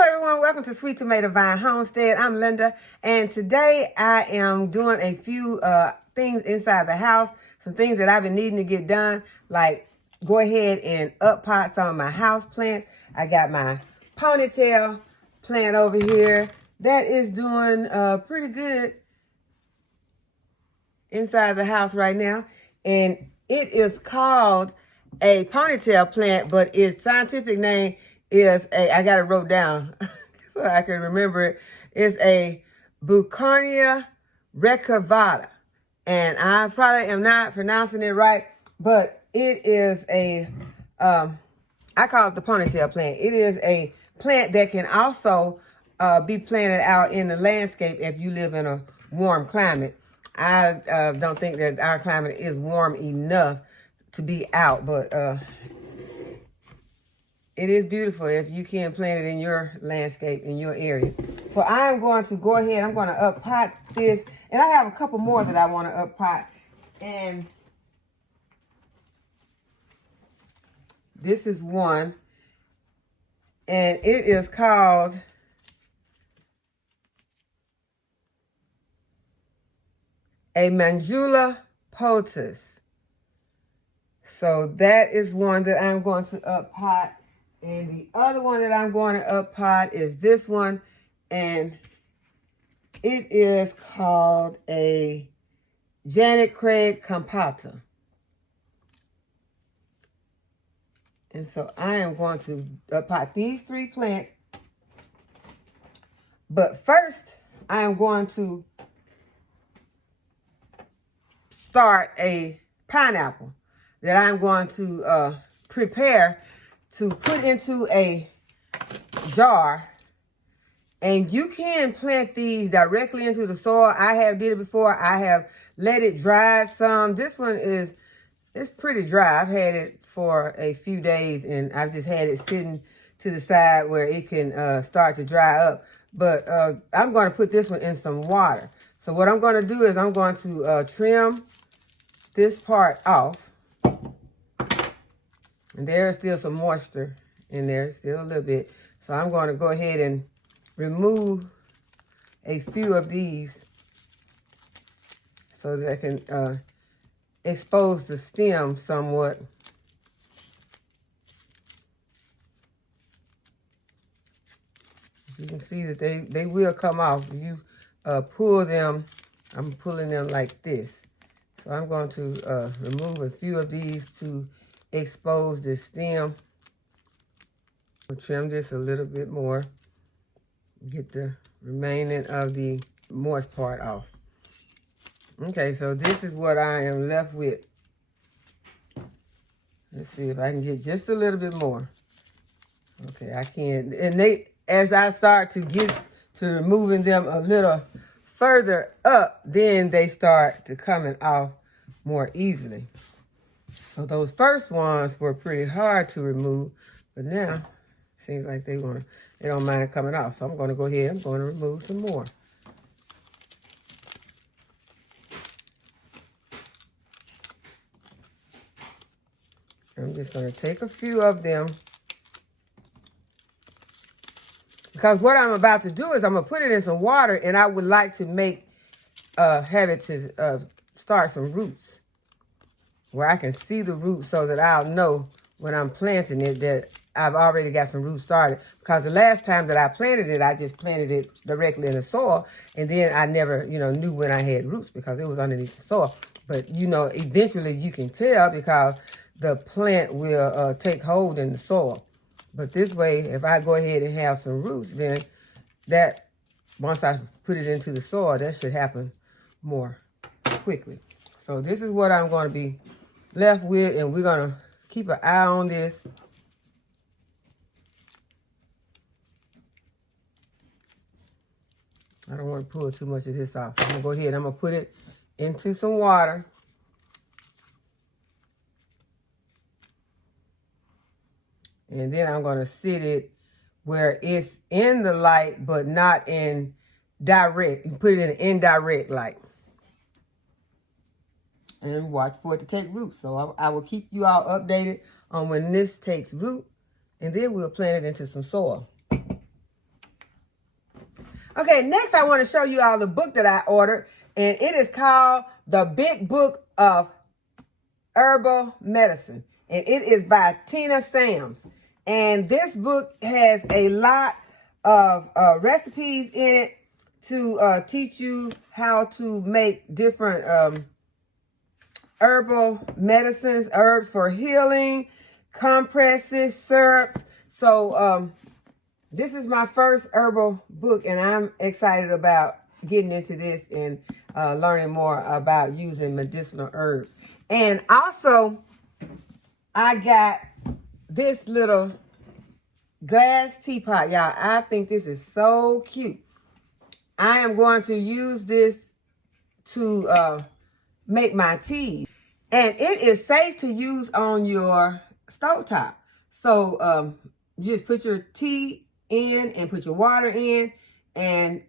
Hello everyone, welcome to Sweet Tomato Vine Homestead. I'm Linda, and today I am doing a few things inside the house, some things that I've been needing to get done, like go ahead and up pot some of my house plants. I got my ponytail plant over here that is doing pretty good inside the house right now, and it is called a ponytail plant, but its scientific name is I got it wrote down so I can remember it. It's a Bucarnia recurvata. And I probably am not pronouncing it right, but it is I call it the ponytail plant. It is a plant that can also be planted out in the landscape if you live in a warm climate. I don't think that our climate is warm enough to be out, but it is beautiful if you can plant it in your landscape, in your area. So I'm going to go ahead, I'm going to up pot this, and I have a couple more that I want to up pot. And this is one, and it is called a Mandula potus. So that is one that I'm going to up pot. And the other one that I'm going to up pot is this one, and it is called a Janet Craig compata. And so I am going to up pot these three plants. But first, I am going to start a pineapple that I'm going to prepare to put into a jar. And you can plant these directly into the soil. I have did it before. I have let it dry some. This one it's pretty dry. I've had it for a few days, and I've just had it sitting to the side where it can start to dry up. But I'm going to put this one in some water. So what I'm going to do is I'm going to trim this part off. And there is still some moisture in there, still a little bit. So I'm going to go ahead and remove a few of these so that I can expose the stem somewhat. You can see that they will come off. If you pull them, I'm pulling them like this. So I'm going to remove a few of these to expose the stem. I'll trim this a little bit more. Get the remaining of the moist part off. Okay, so this is what I am left with. Let's see if I can get just a little bit more. Okay, I can. And as I start to get to removing them a little further up, then they start to coming off more easily. So those first ones were pretty hard to remove, but now it seems like they don't mind coming off. So I'm going to go ahead, I'm going to remove some more. I'm just going to take a few of them, because what I'm about to do is I'm going to put it in some water, and I would like to have it to start some roots, where I can see the roots so that I'll know when I'm planting it that I've already got some roots started. Because the last time that I planted it, I just planted it directly in the soil, and then I never, knew when I had roots because it was underneath the soil. But, eventually you can tell because the plant will take hold in the soil. But this way, if I go ahead and have some roots, then that, once I put it into the soil, that should happen more quickly. So this is what I'm going to be left with, and we're going to keep an eye on this. I don't want to pull too much of this off. I'm going to go ahead, I'm going to put it into some water. And then I'm going to sit it where it's in the light, but not in direct. You put it in an indirect light. And watch for it to take root. So I will keep you all updated on when this takes root, and then we'll plant it into some soil. Okay, next I want to show you all the book that I ordered, and it is called The Big Book of Herbal Medicine, and it is by Tina Sams. And this book has a lot of recipes in it to teach you how to make different herbal medicines, herbs for healing, compresses, syrups. So this is my first herbal book, and I'm excited about getting into this and learning more about using medicinal herbs. And also, I got this little glass teapot, y'all. I think this is so cute. I am going to use this to make my tea. And it is safe to use on your stovetop. So you just put your tea in and put your water in and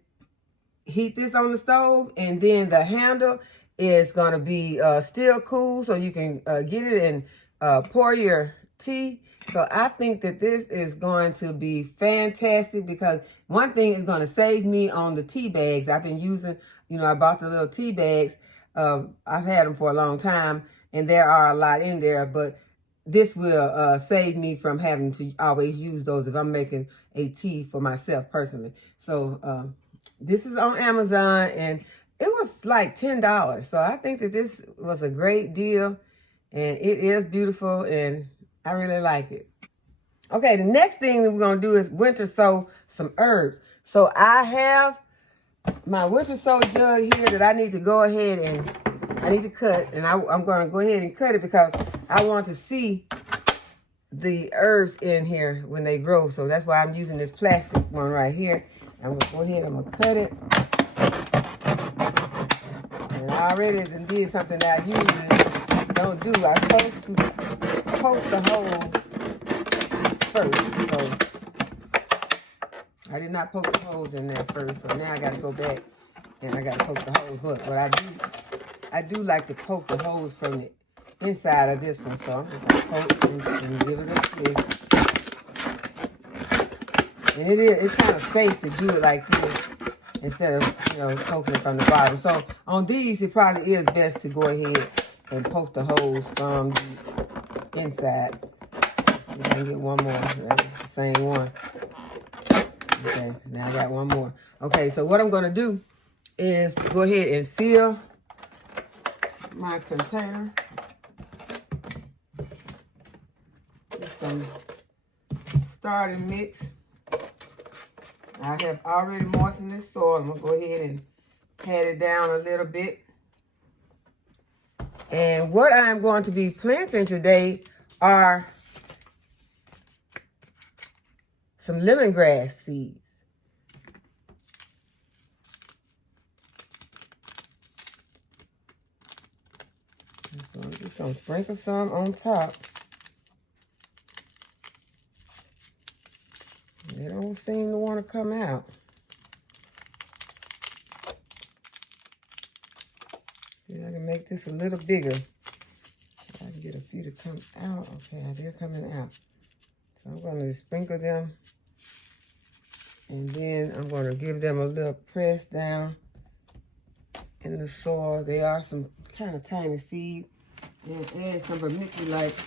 heat this on the stove, and then the handle is going to be still cool so you can get it and pour your tea. So I think that this is going to be fantastic, because one thing is going to save me on the tea bags. I've been using, I bought the little tea bags. I've had them for a long time, and there are a lot in there, but this will save me from having to always use those if I'm making a tea for myself personally. So this is on Amazon, and it was like $10. So I think that this was a great deal, and it is beautiful, and I really like it. Okay, the next thing that we're going to do is winter sow some herbs. So I have my winter sow jug here that I need to go ahead and I need to cut. And I'm going to go ahead and cut it because I want to see the herbs in here when they grow. So that's why I'm using this plastic one right here. I'm going to go ahead, I'm going to cut it. And I already did something that I usually don't do. I'm supposed to poke the holes first. So I did not poke the holes in there first. So now I got to go back and I got to poke the holes. But I do like to poke the holes from the inside of this one. So I'm just going to poke and give it a twist. And it's kind of safe to do it like this instead of, poking it from the bottom. So on these, it probably is best to go ahead and poke the holes from the inside. We can get one more. That's the same one. Okay, now I got one more. Okay, so what I'm going to do is go ahead and fill my container with some starting mix. I have already moistened this soil. I'm going to go ahead and pat it down a little bit. And what I'm going to be planting today are some lemongrass seeds. So I'm just going to sprinkle some on top. They don't seem to want to come out. Yeah, I can make this a little bigger. I can get a few to come out. Okay, they're coming out. So I'm going to sprinkle them. And then I'm going to give them a little press down in the soil. They are some kind of tiny seeds. And add some vermiculite.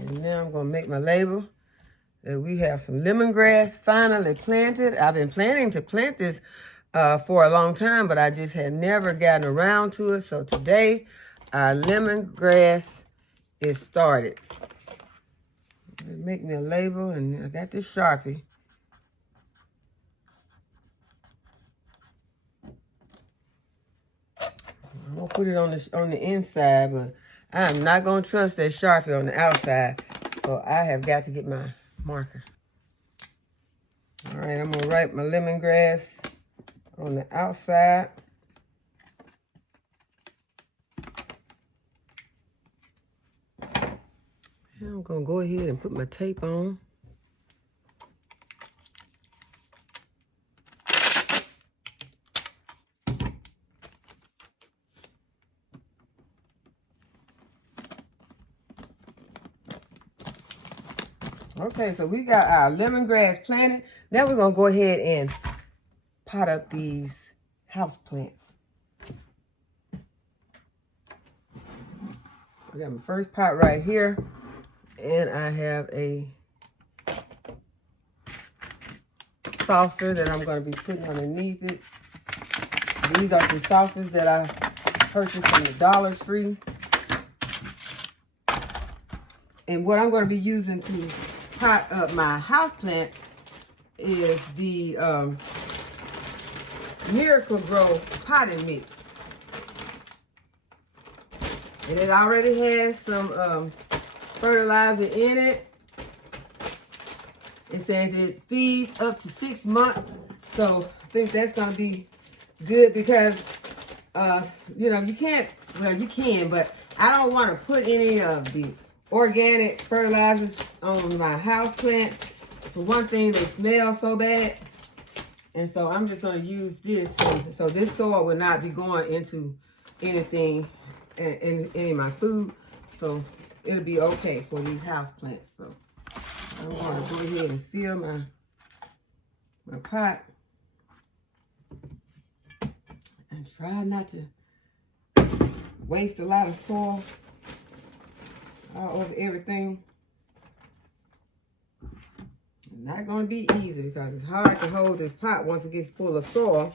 And now I'm going to make my label that we have some lemongrass finally planted. I've been planning to plant this for a long time, but I just had never gotten around to it. So today, our lemongrass is started. Make me a label, and I got this Sharpie. I'm going to put it on the inside, but I'm not going to trust that Sharpie on the outside. So I have got to get my marker. All right, I'm going to write my lemongrass on the outside. And I'm going to go ahead and put my tape on. Okay, so we got our lemongrass planted. Now we're going to go ahead and pot up these house plants. I got my first pot right here, and I have a saucer that I'm going to be putting underneath it. These are some saucers that I purchased from the Dollar Tree. And what I'm going to be using to pot up my house plant is the Miracle Grow potting mix. And it already has some fertilizer in it. It says it feeds up to 6 months. So I think that's going to be good because, you know, you can't, well, you can, but I don't want to put any of the organic fertilizers on my house plant. For one thing, they smell so bad. And so I'm just going to use this. So this soil will not be going into anything, in any of my food. So it'll be okay for these house plants. So I'm going to go ahead and fill my pot. And try not to waste a lot of soil all over everything. It's not going to be easy because it's hard to hold this pot once it gets full of soil.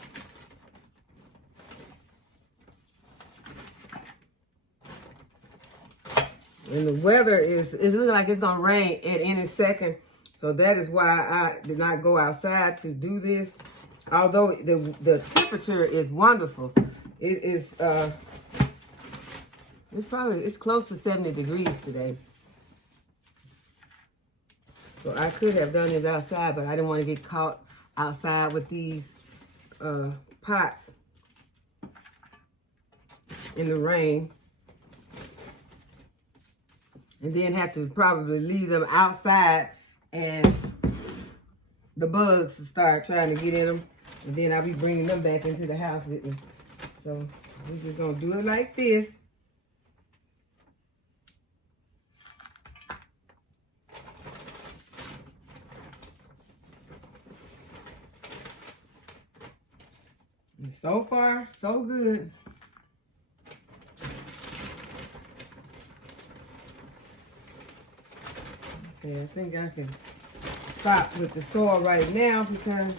And the weather it's looking like it's going to rain at any second. So that is why I did not go outside to do this. Although the temperature is wonderful. It is, it's close to 70 degrees today. So I could have done this outside, but I didn't want to get caught outside with these pots in the rain. And then have to probably leave them outside and the bugs start trying to get in them. And then I'll be bringing them back into the house with me. So we're just going to do it like this. And so far, so good. Okay, I think I can stop with the soil right now because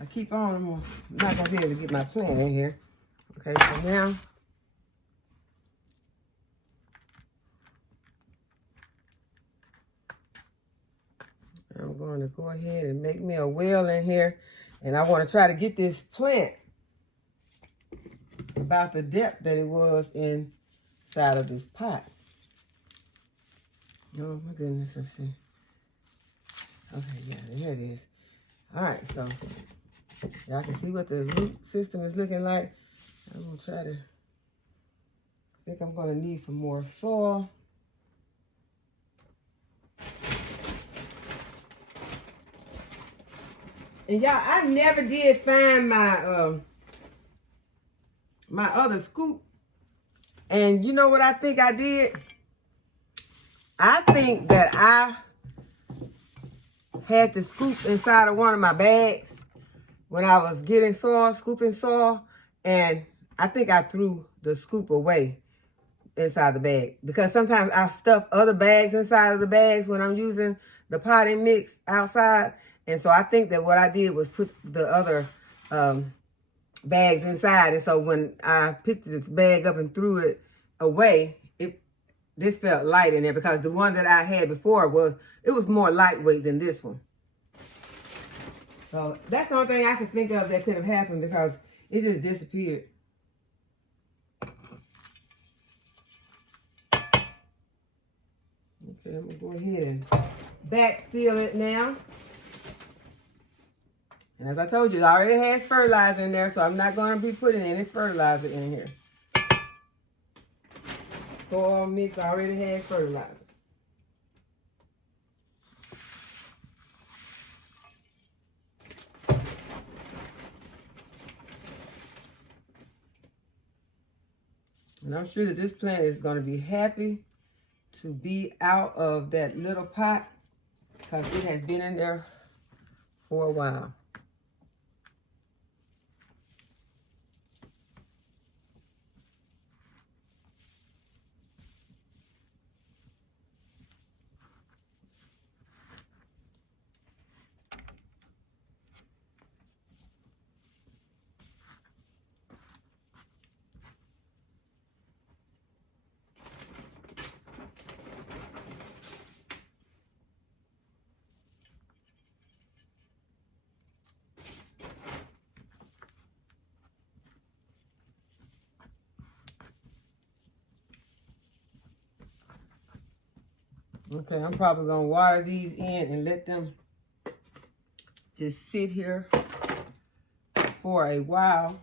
I keep on, I'm not going to be able to get my plant in here. Okay, so now I'm going to go ahead and make me a well in here. And I want to try to get this plant about the depth that it was inside of this pot. Oh my goodness, let's see. Okay, yeah, there it is. All right, so y'all can see what the root system is looking like. I'm gonna try to, I think I'm gonna need some more soil. And y'all, I never did find my my other scoop. And you know what I think I did? I think that I had the scoop inside of one of my bags when I was getting soil, scooping soil, and I think I threw the scoop away inside the bag because sometimes I stuff other bags inside of the bags when I'm using the potting mix outside. And so I think that what I did was put the other bags inside. And so when I picked this bag up and threw it away, this felt light in there because the one that I had before was more lightweight than this one. So that's the only thing I could think of that could have happened because it just disappeared. Okay, I'm gonna go ahead and backfill it now. And as I told you, it already has fertilizer in there, so I'm not gonna be putting any fertilizer in here. Soil mix already has fertilizer. And I'm sure that this plant is going to be happy to be out of that little pot because it has been in there for a while. Okay, I'm probably going to water these in and let them just sit here for a while.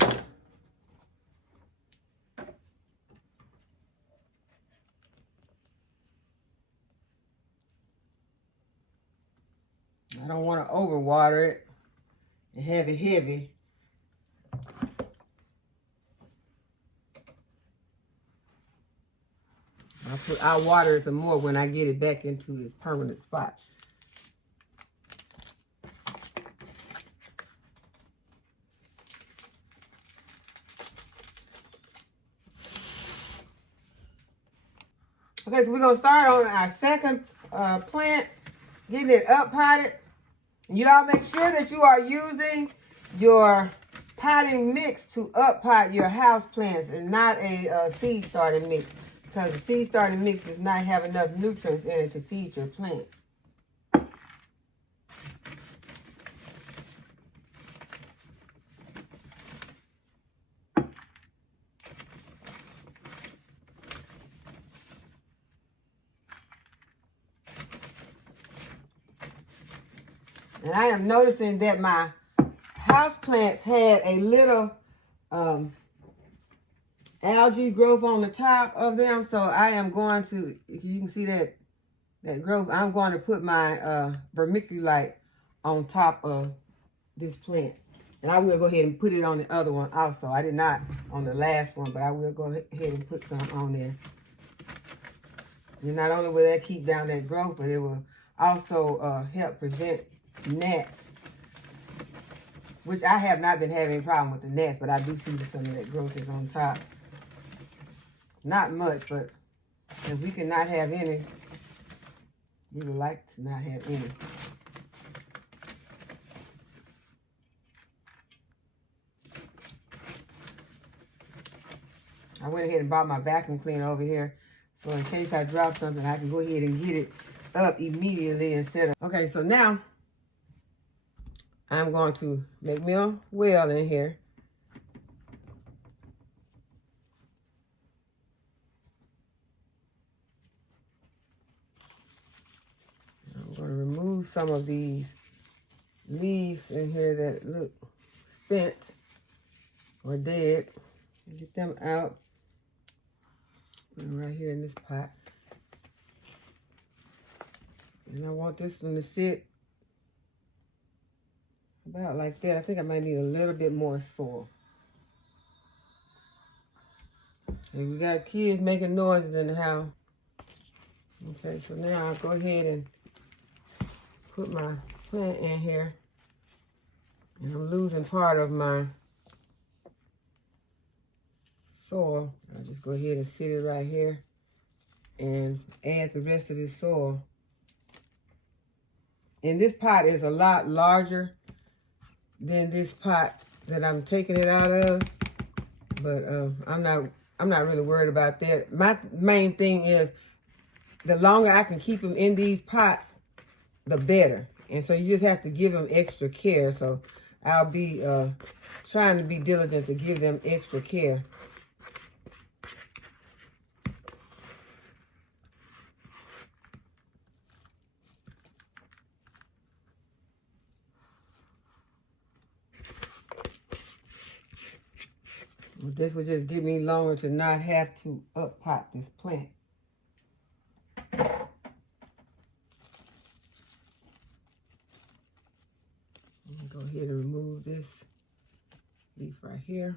I don't want to overwater it and have it heavy. I'll water it some more when I get it back into its permanent spot. Okay, so we're going to start on our second plant, getting it up potted. You all make sure that you are using your potting mix to up pot your house plants and not a seed starting mix, because the seed starting mix does not have enough nutrients in it to feed your plants. And I am noticing that my house plants had a little algae growth on the top of them. So I am going to, if you can see that growth, I'm going to put my vermiculite on top of this plant. And I will go ahead and put it on the other one also. I did not on the last one, but I will go ahead and put some on there. And not only will that keep down that growth, but it will also help prevent gnats, which I have not been having a problem with the gnats, but I do see that some of that growth is on top. Not much, but if we cannot have any, we would like to not have any. I went ahead and bought my vacuum cleaner over here, so in case I drop something, I can go ahead and get it up immediately instead of... Okay, so now I'm going to make me a well in here. I'm going to remove some of these leaves in here that look spent or dead. Get them out. Put them right here in this pot. And I want this one to sit about like that. I think I might need a little bit more soil. And we got kids making noises in the house. Okay, so now I'll go ahead and put my plant in here. And I'm losing part of my soil. I'll just go ahead and sit it right here and add the rest of this soil. And this pot is a lot larger than this pot that I'm taking it out of. But I'm not really worried about that. My main thing is the longer I can keep them in these pots, the better. And so you just have to give them extra care. So I'll be trying to be diligent to give them extra care. This will just give me longer to not have to up pot this plant. Go ahead and remove this leaf right here.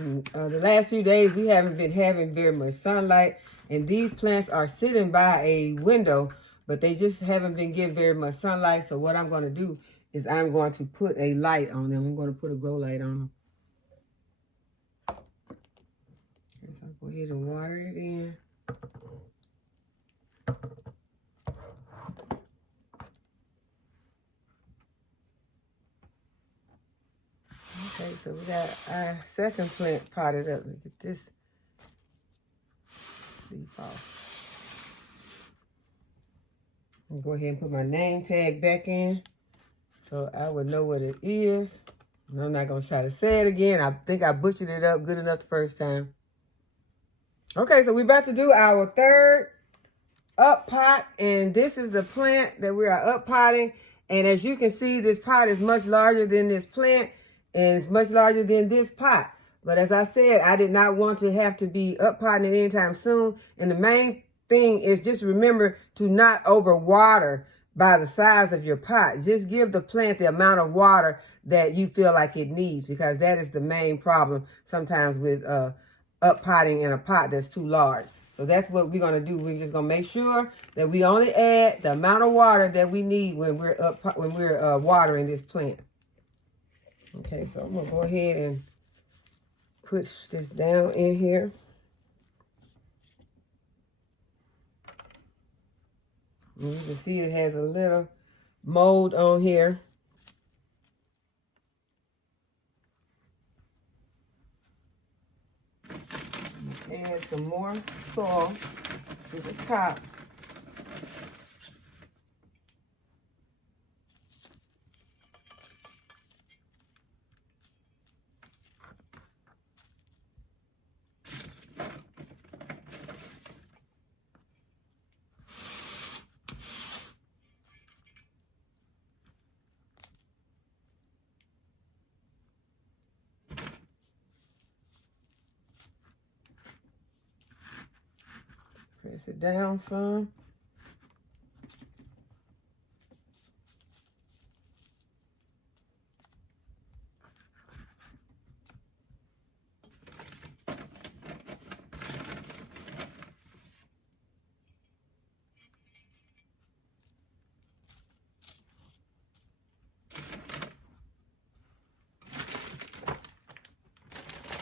The last few days, we haven't been having very much sunlight, and these plants are sitting by a window, but they just haven't been getting very much sunlight. So what I'm going to do is I'm going to put a light on them. I'm going to put a grow light on them. So I'll go ahead and water it in. Okay, so we got our second plant potted up. Look at this leaf off. I'll go ahead and put my name tag back in so I would know what it is. And I'm not going to try to say it again. I think I butchered it up good enough the first time. Okay, so we're about to do our third up pot, and this is the plant that we are up potting. And as you can see, this pot is much larger than this plant, and it's much larger than this pot. But as I said, I did not want to have to be up potting it anytime soon. And the main thing is just remember to not overwater by the size of your pot. Just give the plant the amount of water that you feel like it needs, because that is the main problem sometimes with up potting in a pot that's too large. So that's what we're going to do. We're just going to make sure that we only add the amount of water that we need when we're watering this plant. Okay, so I'm going to go ahead and push this down in here. And you can see it has a little mold on here. Add some more soil to the top. Press it down some.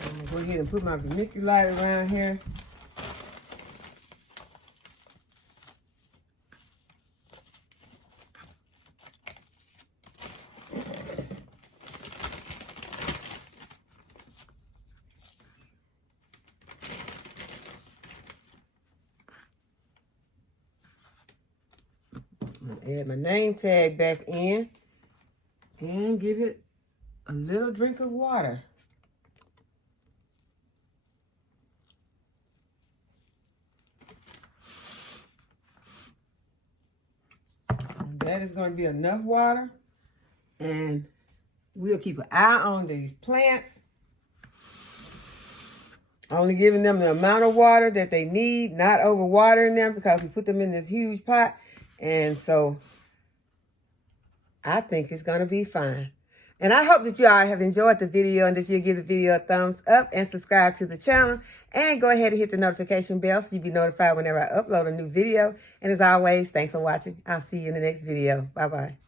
I'm going to go ahead and put my vermiculite around here. Add my name tag back in and give it a little drink of water. And that is going to be enough water, and we'll keep an eye on these plants. Only giving them the amount of water that they need, not overwatering them, because we put them in this huge pot. And so I think it's going to be fine. And I hope that you all have enjoyed the video and that you'll give the video a thumbs up and subscribe to the channel. And go ahead and hit the notification bell so you'll be notified whenever I upload a new video. And as always, thanks for watching. I'll see you in the next video. Bye-bye.